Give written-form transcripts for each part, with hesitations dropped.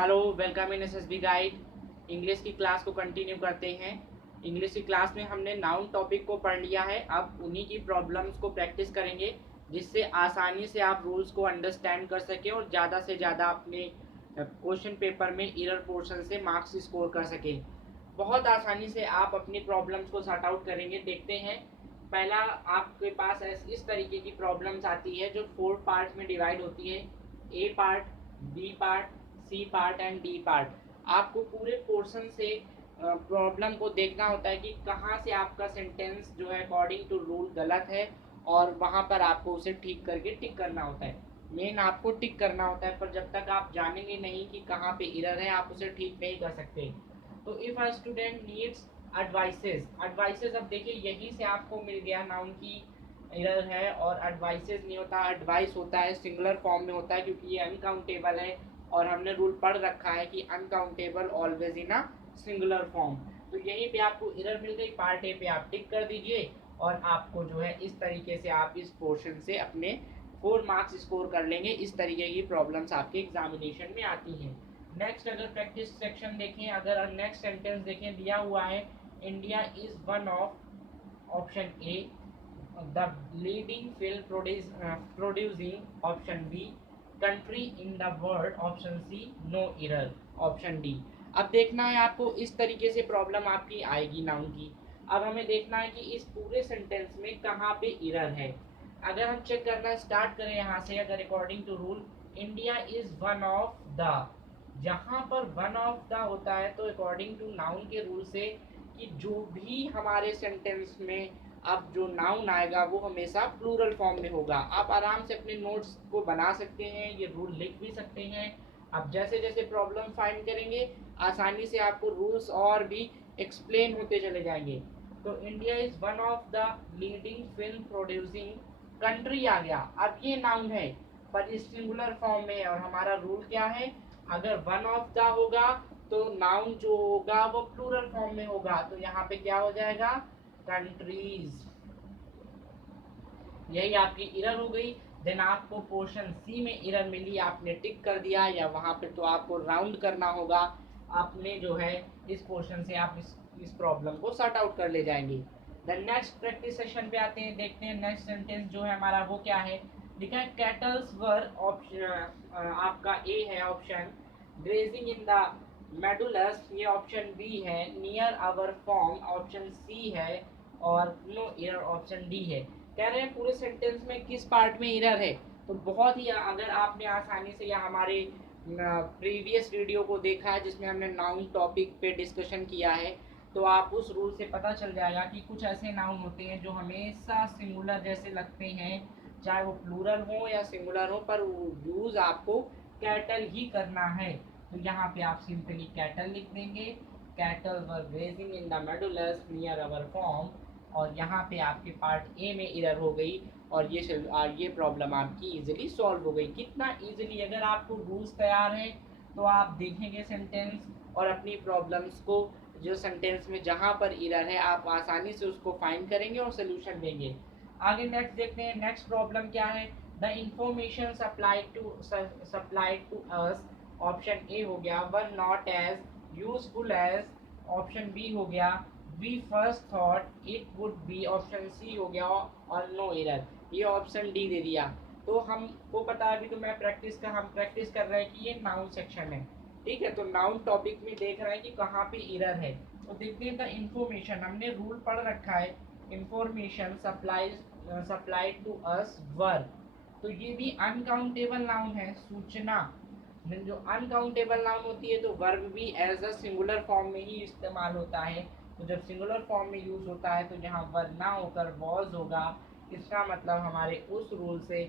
Hello, welcome in SSB guide. English की class को continue करते हैं। इंग्लिश की क्लास में हमने नाउन टॉपिक को पढ़ लिया है। अब उन्हीं की प्रॉब्लम्स को प्रैक्टिस करेंगे, जिससे आसानी से आप रूल्स को अंडरस्टैंड कर सकें और ज़्यादा से ज़्यादा अपने क्वेश्चन पेपर में एरर पोर्शन से मार्क्स स्कोर कर सकें। बहुत आसानी से आप अपनी प्रॉब्लम्स को सॉर्ट आउट करेंगे। देखते हैं, पहला आपके पास इस तरीके की प्रॉब्लम्स आती है जो 4 पार्ट्स में डिवाइड होती है। A part, B part, C part and D part. आपको पूरे पोर्शन से प्रॉब्लम को देखना होता है कि कहाँ से आपका सेंटेंस जो है अकॉर्डिंग टू रूल गलत है, और वहाँ पर आपको उसे ठीक करके टिक करना होता है। मेन आपको टिक करना होता है, पर जब तक आप जानेंगे नहीं कि कहाँ पे एरर है, आप उसे ठीक नहीं कर सकते। तो if a student needs advices अब देखिए, यहीं से आपको मिल गया नाउन की एरर है। और एडवाइसेस नहीं होता, एडवाइस होता है, सिंगुलर फॉर्म में होता है, क्योंकि ये अनकाउंटेबल है और हमने रूल पढ़ रखा है कि uncountable always in a singular form. तो यहीं पे आपको एरर मिल गई। पार्ट ए पे आप टिक कर दीजिए और आपको जो है इस तरीके से आप इस पोर्शन से अपने 4 मार्क्स स्कोर कर लेंगे। इस तरीके की प्रॉब्लम्स आपके एग्जामिनेशन में आती हैं। नेक्स्ट अगर प्रैक्टिस सेक्शन देखें, अगर नेक्स्ट सेंटेंस देखें, दिया हुआ है India is one of option A the leading film producing option B country in the world option C no error option D. अब देखना है आपको, इस तरीके से प्रॉब्लम आपकी आएगी नाउन की। अब हमें देखना है कि इस पूरे सेंटेंस में कहाँ पे एरर है। अगर हम चेक करना स्टार्ट करें यहाँ से, अगर according to rule India is one of the, जहाँ पर वन ऑफ द होता है तो अकॉर्डिंग टू नाउन के रूल से कि जो भी हमारे सेंटेंस में अब जो नाउन आएगा वो हमेशा प्लूरल फॉर्म में होगा। आप आराम से अपने नोट्स को बना सकते हैं, ये रूल लिख भी सकते हैं। अब जैसे जैसे प्रॉब्लम फाइंड करेंगे, आसानी से आपको रूल्स और भी एक्सप्लेन होते चले जाएंगे। तो India is one of the leading film producing country आ गया। अब ये नाउन है पर इस सिंगुलर फॉर्म में है, और हमारा रूल क्या है, अगर वन ऑफ द होगा तो नाउन जो होगा वो प्लूरल फॉर्म में होगा। तो यहाँ पे क्या हो जाएगा, कंट्रीज। यही आपकी एरर हो गई। देन आपको पोर्शन सी में एरर मिली, आपने टिक कर दिया, या वहां पे तो आपको राउंड करना होगा। आपने जो है इस पोर्शन से आप इस प्रॉब्लम को सॉर्ट आउट कर ले जाएंगे। देन नेक्स्ट प्रैक्टिस सेशन पे आते हैं, देखते हैं नेक्स्ट सेंटेंस जो है हमारा वो क्या है। लिखा है कैटल्स वर ऑप्शन, आपका ए है option, grazing in the meadows ये ऑप्शन बी है, near our farm option C है, और नो एरर ऑप्शन डी है। कह रहे हैं पूरे सेंटेंस में किस पार्ट में एरर है। तो बहुत ही, अगर आपने आसानी से या हमारे प्रीवियस वीडियो को देखा है जिसमें हमने नाउन टॉपिक पे डिस्कशन किया है, तो आप उस रूल से पता चल जाएगा कि कुछ ऐसे नाउन होते हैं जो हमेशा सिंगुलर जैसे लगते हैं, चाहे वो प्लूरल हो या सिंगुलर हो, पर यूज आपको कैटल ही करना है। तो यहाँ पे आप सिंपली कैटल लिख देंगे, cattle were grazing in the meadows near our farm, और यहाँ पे आपके पार्ट ए में एरर हो गई, और ये प्रॉब्लम आपकी इजीली सॉल्व हो गई। कितना इजीली, अगर आपको रूल्स तैयार हैं तो आप देखेंगे सेंटेंस और अपनी प्रॉब्लम्स को, जो सेंटेंस में जहाँ पर एरर है आप आसानी से उसको फाइंड करेंगे और सोल्यूशन देंगे। आगे नेक्स्ट देखते हैं, नेक्स्ट प्रॉब्लम क्या है। The information supplied to us option ए हो गया, were not as useful as option B हो गया, we first thought it would be option C हो गया, और नो एरर ये ऑप्शन डी दे दिया। तो हमको पता है, अभी तो हम प्रैक्टिस कर रहे हैं कि ये नाउन सेक्शन है, ठीक है। तो नाउन टॉपिक में देख रहे हैं कि कहाँ पे एरर है। तो देखते हैं द इंफॉर्मेशन, हमने रूल पढ़ रखा है, इंफॉर्मेशन सप्लाइड टू अस वर, तो ये भी अनकाउंटेबल नाउन है, सूचना। जो अनकाउंटेबल नाउन होती है तो वर्ब भी एज अ सिंगुलर फॉर्म में ही इस्तेमाल होता है। तो जब सिंगुलर फॉर्म में यूज होता है तो यहाँ वर्ब ना होकर वॉज होगा। इसका मतलब हमारे उस रूल से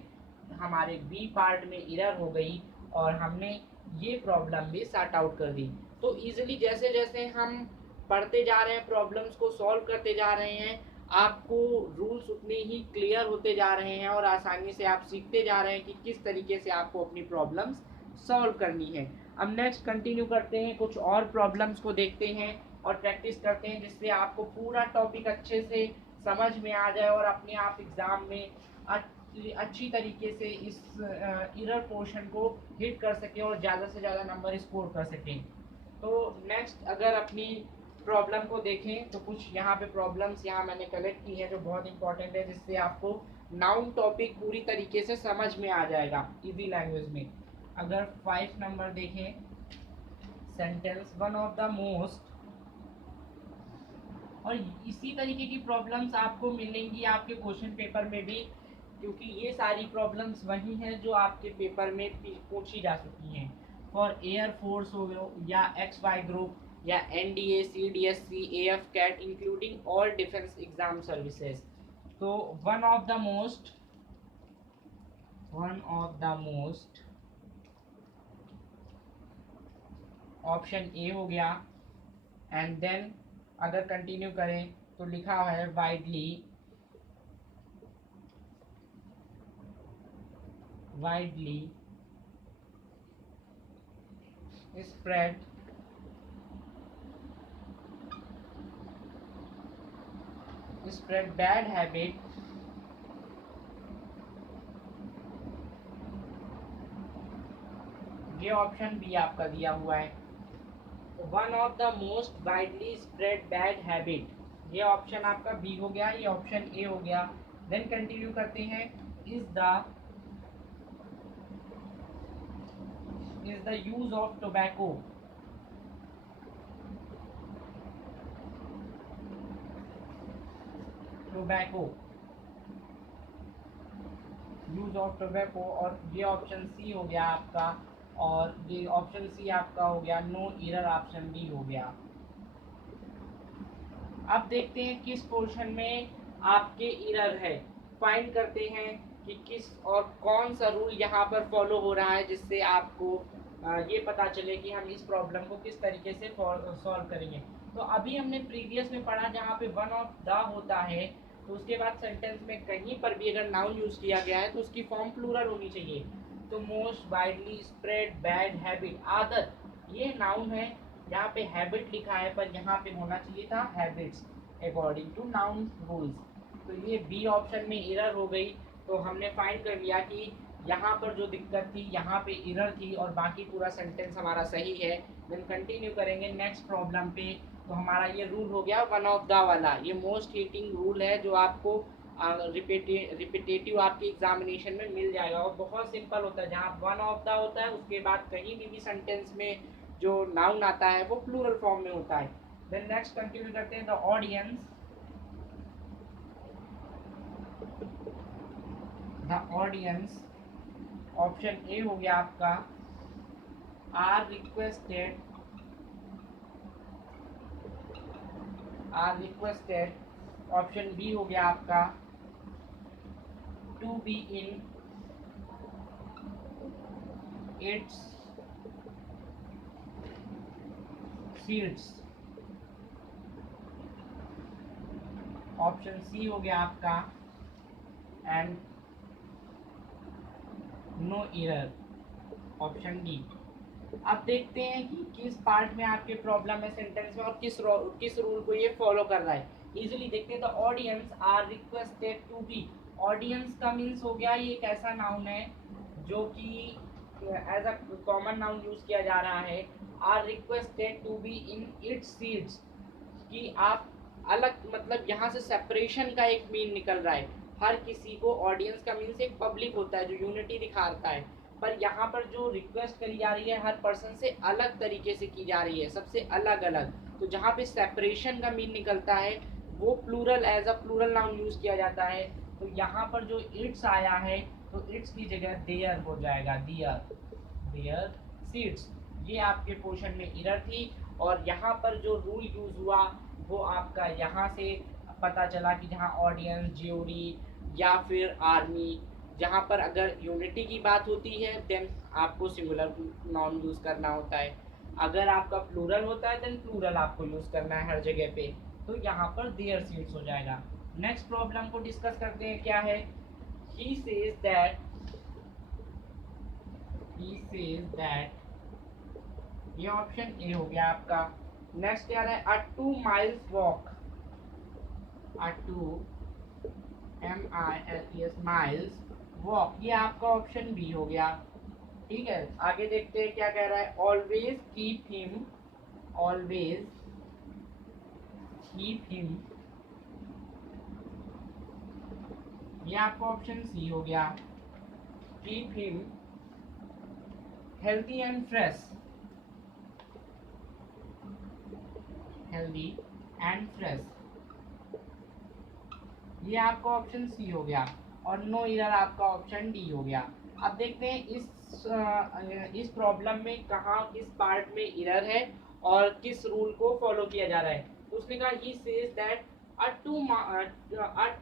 हमारे बी पार्ट में एरर हो गई, और हमने ये प्रॉब्लम भी सॉर्ट आउट कर दी। तो इजीली जैसे जैसे हम पढ़ते जा रहे हैं, प्रॉब्लम्स को सॉल्व करते जा रहे हैं, आपको रूल्स उतने ही क्लियर होते जा रहे हैं, और आसानी से आप सीखते जा रहे हैं कि किस तरीके से आपको अपनी प्रॉब्लम्स सॉल्व करनी है। अब नेक्स्ट कंटिन्यू करते हैं, कुछ और प्रॉब्लम्स को देखते हैं और प्रैक्टिस करते हैं, जिससे आपको पूरा टॉपिक अच्छे से समझ में आ जाए और अपने आप एग्जाम में अच्छी तरीके से इस इरर पोर्शन को हिट कर सकें और ज़्यादा से ज़्यादा नंबर स्कोर कर सकें। तो नेक्स्ट अगर अपनी प्रॉब्लम को देखें तो कुछ यहाँ पे प्रॉब्लम्स यहाँ मैंने कलेक्ट की है जो बहुत इंपॉर्टेंट है, जिससे आपको नाउन टॉपिक पूरी तरीके से समझ में आ जाएगा इजी लैंग्वेज में। अगर 5 नंबर देखें, sentence one of the most, और इसी तरीके की प्रॉब्लम्स आपको मिलेंगी आपके क्वेश्चन पेपर में भी, क्योंकि ये सारी प्रॉब्लम्स वही हैं जो आपके पेपर में पूछी जा चुकी हैं। फॉर एयरफोर्स हो गया या XY ग्रुप या NDA, CDSC, AF CAT including all defence exam services. तो one of the most option ए हो गया। एंड देन अगर कंटिन्यू करें तो लिखा है वाइडली spread bad habit ये ऑप्शन बी आपका दिया हुआ है। One of the most widely spread bad habit, ये ऑप्शन आपका बी हो गया, ये ऑप्शन ए हो गया। देन कंटिन्यू करते हैं, is the use of tobacco, use of tobacco, और ये ऑप्शन सी हो गया आपका, और ये ऑप्शन सी आपका हो गया नो एरर, ऑप्शन बी हो गया। अब देखते हैं किस पोर्शन में आपके एरर है, फाइंड करते हैं कि किस और कौन सा रूल यहाँ पर फॉलो हो रहा है, जिससे आपको ये पता चले कि हम इस प्रॉब्लम को किस तरीके से सॉल्व करेंगे। तो अभी हमने प्रीवियस में पढ़ा जहाँ पे वन ऑफ द होता है, तो उसके बाद सेंटेंस में कहीं पर भी अगर नाउन यूज किया गया है तो उसकी फॉर्म प्लूरल होनी चाहिए। तो most widely spread bad habit, आदत, ये नाउन है, यहाँ पे हैबिट लिखा है पर यहाँ पे होना चाहिए था habits according to noun rules. तो ये बी ऑप्शन में एरर हो गई। तो हमने फाइंड कर लिया कि यहाँ पर जो दिक्कत थी यहाँ पे एरर थी और बाकी पूरा सेंटेंस हमारा सही है। देन कंटिन्यू करेंगे नेक्स्ट प्रॉब्लम पे। तो हमारा ये रूल हो गया वन ऑफ द वाला, ये मोस्ट हिटिंग रूल है जो आपको रिपीटेटिव आपके एग्जामिनेशन में मिल जाएगा और बहुत सिंपल होता है। जहाँ वन ऑफ द होता है उसके बाद कहीं भी सेंटेंस में जो नाउन आता है वो प्लूरल फॉर्म में होता है। देन नेक्स्ट कंटिन्यू करते हैं, द ऑडियंस, ऑप्शन ए हो गया आपका, आर रिक्वेस्टेड, ऑप्शन बी हो गया आपका, to be in its seats, option C हो गया आपका, and no error, option D. अब देखते हैं कि किस पार्ट में आपके प्रॉब्लम है सेंटेंस में और किस रूल को ये फॉलो कर रहा है। इजीली देखते हैं। तो audience are requested to be, audience का मीन्स हो गया ये एक ऐसा नाउन है जो कि as a common noun use किया जा रहा है। Are requested to be in its seats, कि आप अलग, मतलब यहाँ से सेपरेशन का एक मीन निकल रहा है। हर किसी को, ऑडियंस का मीन्स एक पब्लिक होता है जो यूनिटी दिखाता है, पर यहाँ पर जो रिक्वेस्ट करी जा रही है हर पर्सन से अलग तरीके से की जा रही है, सबसे अलग अलग। तो जहाँ पे सेपरेशन का मीन निकलता है वो plural, as a plural noun use किया जाता है। तो यहाँ पर जो इट्स आया है तो इट्स की जगह देयर हो जाएगा, देयर सीट्स। ये आपके पोर्शन में एरर थी और यहाँ पर जो रूल यूज हुआ वो आपका यहाँ से पता चला कि जहाँ ऑडियंस, ज्यूरी या फिर आर्मी, जहाँ पर अगर यूनिटी की बात होती है देन आपको सिंगुलर नाउन यूज़ करना होता है। अगर आपका प्लूरल होता है देन प्लूरल आपको यूज़ करना है हर जगह पे। तो यहाँ पर देयर सीट्स हो जाएगा। नेक्स्ट प्रॉब्लम को डिस्कस करते हैं, क्या है। ही सेज दैट, ये ऑप्शन ए हो गया आपका। नेक्स्ट क्या है, अ 2 miles वॉक, अ 2 MILES miles वॉक, ये आपका ऑप्शन बी हो गया। ठीक है, आगे देखते हैं क्या कह रहा है। Always keep him, always keep him, ये आपका ऑप्शन सी हो गया। Keep him healthy and fresh, healthy and fresh, ये आपका ऑप्शन सी हो गया। और नो एरर आपका ऑप्शन डी हो गया। अब देखते हैं इस प्रॉब्लम में कहाँ किस पार्ट में एरर है और किस रूल को फॉलो किया जा रहा है। तो उसने कहा he says that a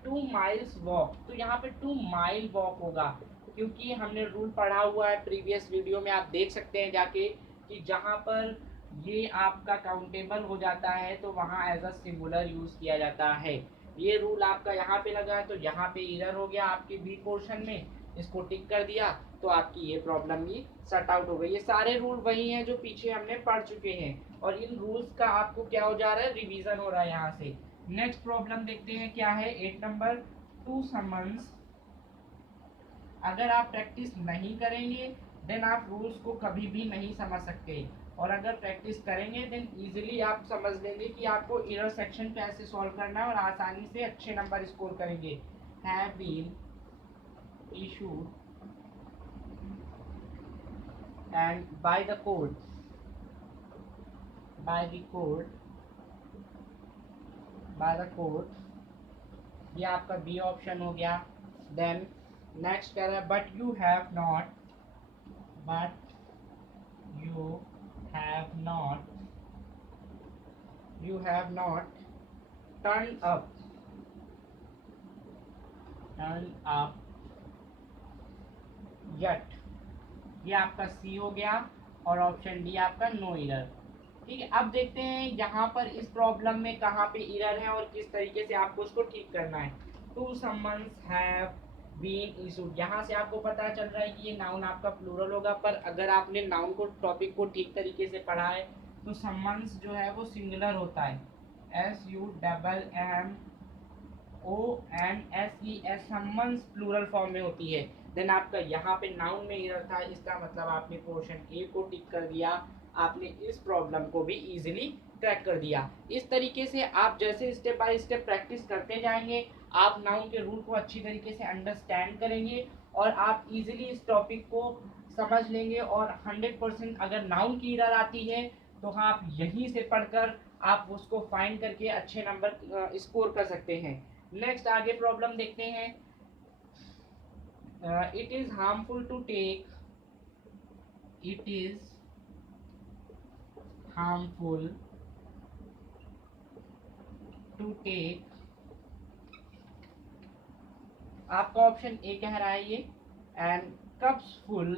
2 miles walk, तो यहाँ पे 2 माइल वॉक होगा, क्योंकि हमने रूल पढ़ा हुआ है प्रीवियस वीडियो में, आप देख सकते हैं जाके कि जहाँ पर ये आपका काउंटेबल हो जाता है तो वहाँ एज अ सिंगुलर यूज किया जाता है। ये रूल आपका यहाँ पे लगा है तो यहाँ पे एरर हो गया आपके बी पोर्शन में, इसको टिक कर दिया तो आपकी ये प्रॉब्लम भी सट आउट हो गई। ये सारे रूल वही हैं जो पीछे हमने पढ़ चुके हैं और इन रूल्स का आपको क्या हो जा रहा है, रिवीजन हो रहा है यहाँ से। नेक्स्ट प्रॉब्लम देखते हैं क्या है, 8 नंबर। टू समन्स, अगर आप प्रैक्टिस नहीं करेंगे देन आप रूल्स को कभी भी नहीं समझ सकते, और अगर प्रैक्टिस करेंगे देन इजीली आप समझ लेंगे कि आपको एरर सेक्शन कैसे सॉल्व करना है और आसानी से अच्छे नंबर स्कोर करेंगे। Have been issued and by the court, by the court, by the court, ये आपका बी ऑप्शन हो गया। देन नेक्स्ट कह रहा है but you have not, but you have not, you have not turned up, turned up yet, ये आपका सी हो गया और ऑप्शन डी आपका नो एरर। ठीक है, अब देखते हैं यहाँ पर इस प्रॉब्लम में कहाँ पे एरर है और किस तरीके से आपको उसको ठीक करना है। Two summons have been issued, यहाँ से आपको पता चल रहा है कि ये नाउन आपका प्लूरल होगा, पर अगर आपने नाउन को टॉपिक को ठीक तरीके से पढ़ा है तो समन्स जो है वो सिंगुलर होता है, SUMMONSES, समन्स प्लूरल फॉर्म में होती है। देन आपका यहाँ पे नाउन में एरर था, इसका मतलब आपने पोर्शन ए को टिक कर दिया, आपने इस प्रॉब्लम को भी इजीली क्रैक कर दिया। इस तरीके से आप जैसे स्टेप बाय स्टेप प्रैक्टिस करते जाएंगे आप नाउन के रूल को अच्छी तरीके से अंडरस्टैंड करेंगे और आप इजीली इस टॉपिक को समझ लेंगे। और 100% अगर नाउन की एरर आती है तो हाँ आप यहीं से पढ़कर आप उसको फाइंड करके अच्छे नंबर स्कोर कर सकते हैं। नेक्स्ट आगे प्रॉब्लम देखते हैं। It is harmful to take, it is harmful to take, आपका ऑप्शन ए कह रहा है ये। And cups full,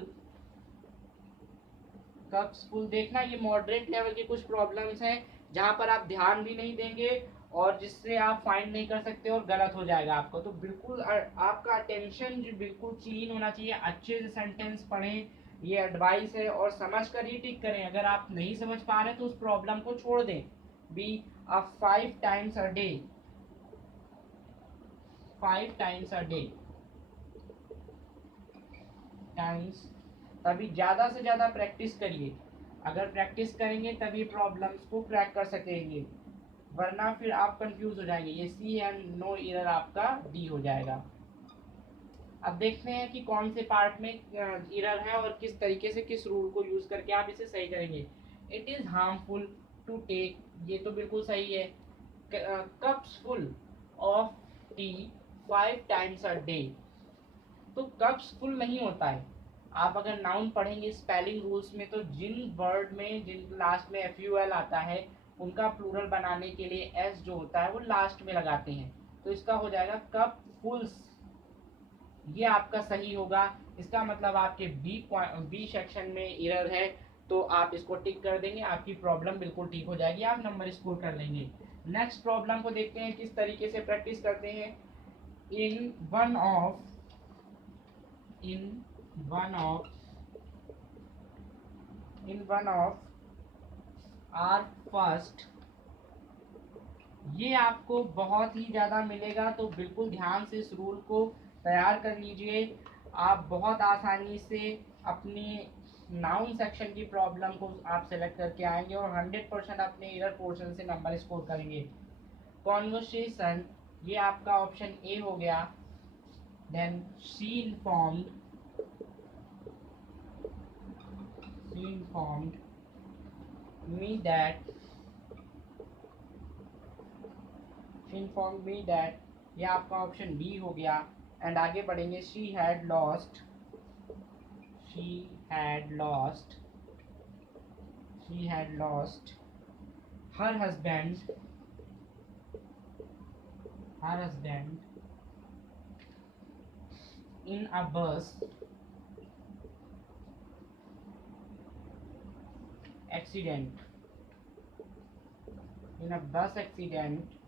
cups full देखना ये मॉडरेट लेवल की कुछ प्रॉब्लम्स हैं जहां पर आप ध्यान भी नहीं देंगे और जिससे आप फाइंड नहीं कर सकते और गलत हो जाएगा आपको। तो बिल्कुल आपका अटेंशन जो बिल्कुल क्लीन होना चाहिए, अच्छे से सेंटेंस पढ़ें, ये एडवाइस है, और समझ कर ही टिक करें। अगर आप नहीं समझ पा रहे तो उस प्रॉब्लम को छोड़ दें। B 5 times a day, 5 times a day times, तभी ज़्यादा से ज़्यादा प्रैक्टिस करिए। अगर प्रैक्टिस करेंगे तभी प्रॉब्लम्स को क्रैक कर सकेंगे, वरना फिर आप कंफ्यूज हो जाएंगे। ये सी एंड नो एरर आपका डी हो जाएगा। अब देखते हैं कि कौन से पार्ट में एरर है और किस तरीके से किस रूल को यूज करके आप इसे सही करेंगे। It is harmful to take, ये तो बिल्कुल सही है। Cups full of tea 5 times a day, तो कप्स फुल नहीं होता है। आप अगर नाउन पढ़ेंगे स्पेलिंग रूल्स में तो जिन वर्ड में जिन लास्ट में FUL आता है उनका प्लूरल बनाने के लिए एस जो होता है वो लास्ट में लगाते हैं, तो इसका हो जाएगा कप फुल्स, ये आपका सही होगा। इसका मतलब आपके बी सेक्शन में एरर है तो आप इसको टिक कर देंगे, आपकी प्रॉब्लम बिल्कुल ठीक हो जाएगी, आप नंबर स्कोर कर लेंगे। नेक्स्ट प्रॉब्लम को देखते हैं किस तरीके से प्रैक्टिस करते हैं। In one of are first, ये आपको बहुत ही ज़्यादा मिलेगा तो बिल्कुल ध्यान से इस रूल को तैयार कर लीजिए। आप बहुत आसानी से अपनी नाउन सेक्शन की प्रॉब्लम को आप सेलेक्ट करके आएंगे और 100% अपने एरर पोर्शन से नंबर स्कोर करेंगे। कॉन्वर्सेशन, ये आपका ऑप्शन ए हो गया। Then she informed me that ये आपका ऑप्शन बी हो गया। एंड आगे बढ़ेंगे। She had lost her husband in a bus accident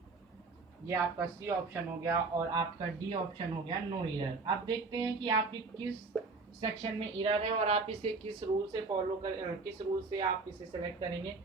ये आपका सी ऑप्शन हो गया और आपका डी ऑप्शन हो गया नो एरर। अब देखते हैं कि आपकी किस सेक्शन में एरर है और आप इसे किस रूल से किस रूल से आप इसे सेलेक्ट करेंगे।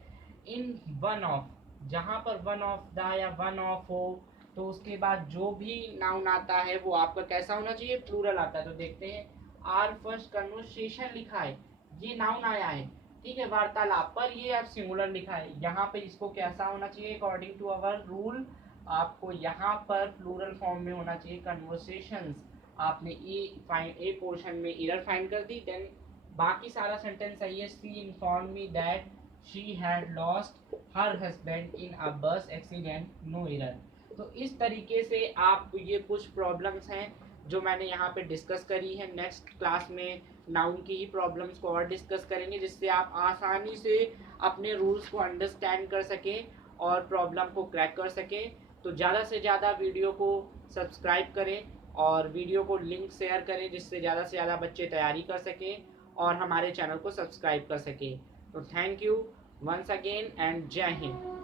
इन वन ऑफ, जहां पर वन ऑफ द या वन ऑफ हो तो उसके बाद जो भी नाउन आता है वो आपका कैसा होना चाहिए, प्लूरल आता है। तो देखते हैं। आर फर्स्ट कन्वर्सेशन लिखा है, ये नाउन आया है, ठीक है, वार्तालाप, पर ये अब सिंगुलर लिखा है। यहाँ पे इसको कैसा होना चाहिए अकॉर्डिंग टू अवर रूल, आपको यहाँ पर प्लूरल फॉर्म में होना चाहिए कन्वर्सेशंस। आपने ए पोर्शन में एरर फाइंड कर दी, देन बाकी सारा सेंटेंस सही है। She informed me that she had lost her husband in a bus accident, no error. तो इस तरीके से आप, ये कुछ प्रॉब्लम्स हैं जो मैंने यहाँ पे डिस्कस करी है। नेक्स्ट क्लास में नाउन की ही प्रॉब्लम्स को और डिस्कस करेंगे, जिससे आप आसानी से अपने रूल्स को अंडरस्टैंड कर सकें और प्रॉब्लम को क्रैक कर सकें। तो ज़्यादा से ज़्यादा वीडियो को सब्सक्राइब करें और वीडियो को लिंक शेयर करें, जिससे ज़्यादा से ज़्यादा बच्चे तैयारी कर सकें और हमारे चैनल को सब्सक्राइब कर सकें। तो thank you once again and Jai Hind.